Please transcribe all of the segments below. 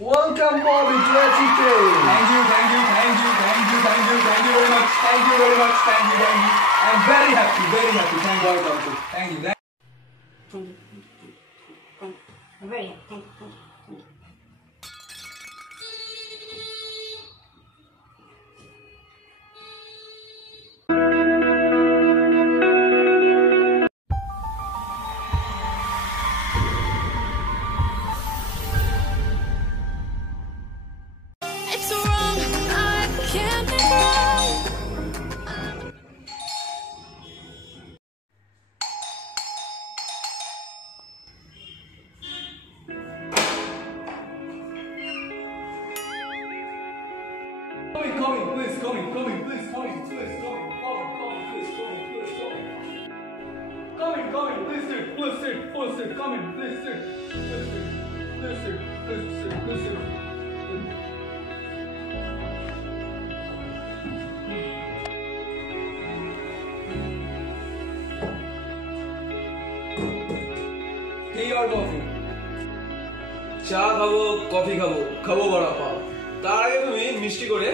Welcome, Bobby, to SEK. Thank you, thank you, thank you, thank you, thank you, thank you very much, thank you very much, thank you, thank you. I'm very happy, very happy. Thank you, thank you, thank you. Thank Thank you. Thank you. I'm very happy. Thank you. Coming, coming, please, coming, coming, please, coming, please, coming, coming, coming, please, coming, please, coming. Coming, coming, please sit, please sit, please sit, coming, please sit, please sit, please sit, please sit, please sit. Tea or coffee? চা খাব coffee খাব খাব বড়া পাও তার আগে তুমি মিষ্টি করে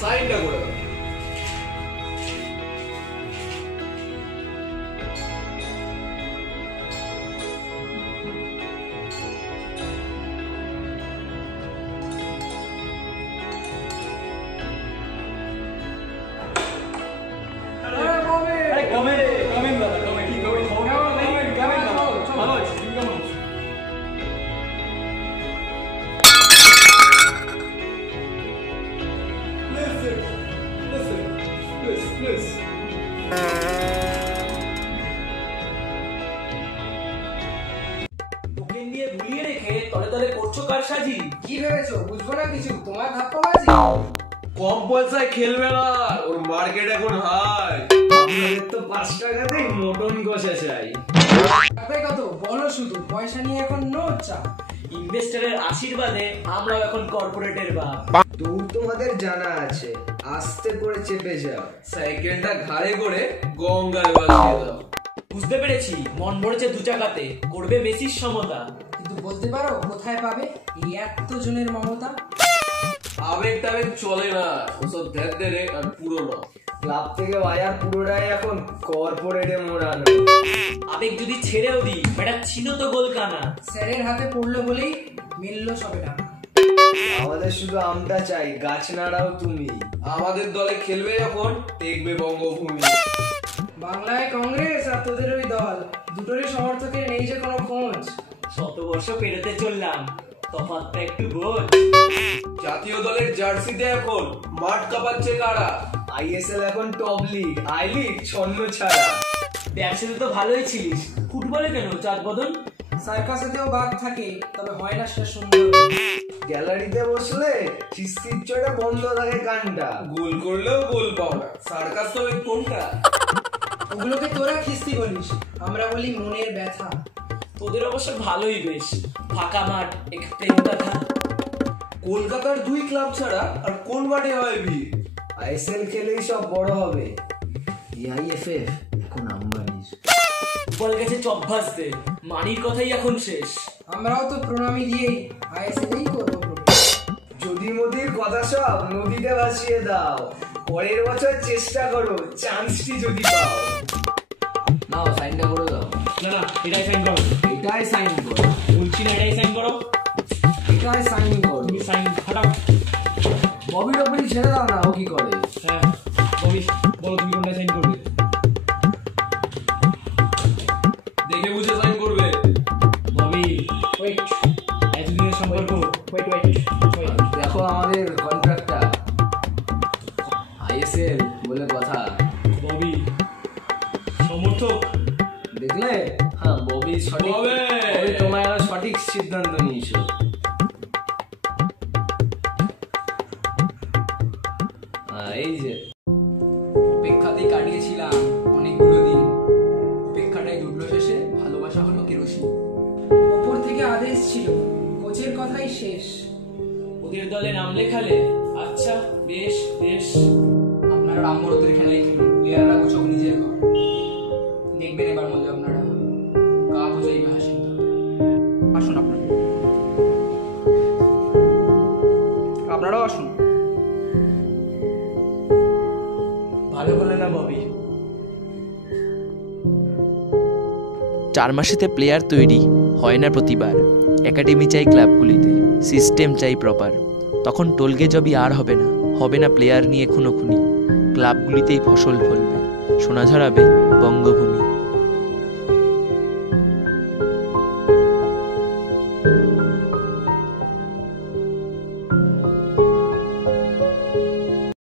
সাইনটা করে দাও আরে সাজি। কি ভেবেছো? বুঝব না কিছু। তোমার ধাপ্পাবাজি কম পয়সায় খেলবে না ওর মার্কেট এখন হাই তো পাঁচ টাকাতেই মটন কষা চাই। টাকাতে কত? বলো শুধু পয়সা নিয়ে এখন নো চা ইনভেস্টরের আশীর্বাদে আমরাও এখন কর্পোরেটের বাপ। দূর তোমাদের জানা আছে আস্তে করে চেপে যাও। সাইকেলটা ঘাড়ে করে গঙ্গায় বাজিয়ে দাও। বুঝতে পেরেছি মন ভরেছে দু চাকাতে করবে মেসির সমতা। কিন্তু বলতে পারো কোথায় পাবে এই এত জনের মমতা? আবেগ টাবেগ চলে না ওসব ধ্যাত দেরে আর পুরনো ক্লাব থেকে বাজার পুরোটাই এখন কর্পোরেটে মোড়ানো আবেগ যদি ছেড়েও দিই বেটা ছিল তো গোলকানা। স্যারের হাতে পড়ল বলেই মিললো সবে টাকা আমাদের শুধু আমটা চাই গাছ নাড়াও তুমি। আমাদের দলে খেলবে যখন দেখবে বঙ্গভূমি। বাংলায় কংগ্রেস আর তোদের ওই দল। দুটোরই সমর্থকের নেই যে কোনো খোঁজ। শত বর্ষ পেরোতে চললাম তফাৎটা একটু বোঝ। জাতীয় দলের জার্সিতে এখন মাঠ কাঁপাচ্ছে কারা? আইএসএল এখন টপ লিগ আই লিগ ছন্ন ছাড়া। ব্যবসাতে তো ভালোই ছিলিস। ফুটবলে কেন চাঁদ বদন সার্কাসেতেও বাঘ থাকে তবে হয় না সেটা সুন্দর। গ্যালারিতে বসলে চড়ে বন্ধ থাকে কানটা। গোল করলেও গোল পাও না সার্কাস তবে কোনটা? ওগুলোকে তোরা খিস্তি বলিস। আমরা বলি মনের ব্যথা। তোদের অবশ্য ভালোই বেশ। ফাঁকা মাঠ এক প্রেম কথা। কলকাতার দুই ক্লাব ছাড়া আর কোন মাঠে হয় ভিড় আইএসএল খেলেই সব বড় হবে। আইএফএফ এখন আম্বানির বল গেছে চব্বাসতে মানির কথাই এখন শেষ। আমরাও তো প্রণামী দিয়েই। আইএসএলেই করব। যদি কথা সব নদীতে ভাসিয়ে দাও। পরের বছর চেষ্টা করো চান্সটি যদি পাও। নাও সাইনটা করে দাও। না না এটাই সাইন করো। এটাই সাইন করো। বলছি না এটাই সাইন করো। এটাই সাইন করো। তুমি সাইন ফাটাও ববি টবি ছেড়ে দাও না ও কি করে? হ্যাঁ বলি বলো তুমি কোনটা সাইন করবে। সিদ্ধান্ত নিয়েছো এই যে অপেক্ষাতেই কাটিয়েছিলাম অনেকগুলো দিন। অপেক্ষাটাই শেষে ভালোবাসা হলো কেরোসিন। ওপর থেকে আদেশ ছিল, কোচের কথাই শেষ। ওদের দলে নাম লেখালে আচ্ছা বেশ বেশ। আপনারা রামমরদের খেলাই খেলুন প্লেয়াররা সব নিজের চার মাসেতে প্লেয়ার তৈরি হয় না প্রতিবার। একাডেমি চাই ক্লাবগুলিতে সিস্টেম চাই প্রপার তখন টোলগে জবি আর হবে না হবে না প্লেয়ার নিয়ে খুনোখুনি। ক্লাবগুলিতেই ফসল ফলবে, সোনা ঝরাবে বঙ্গভূমি।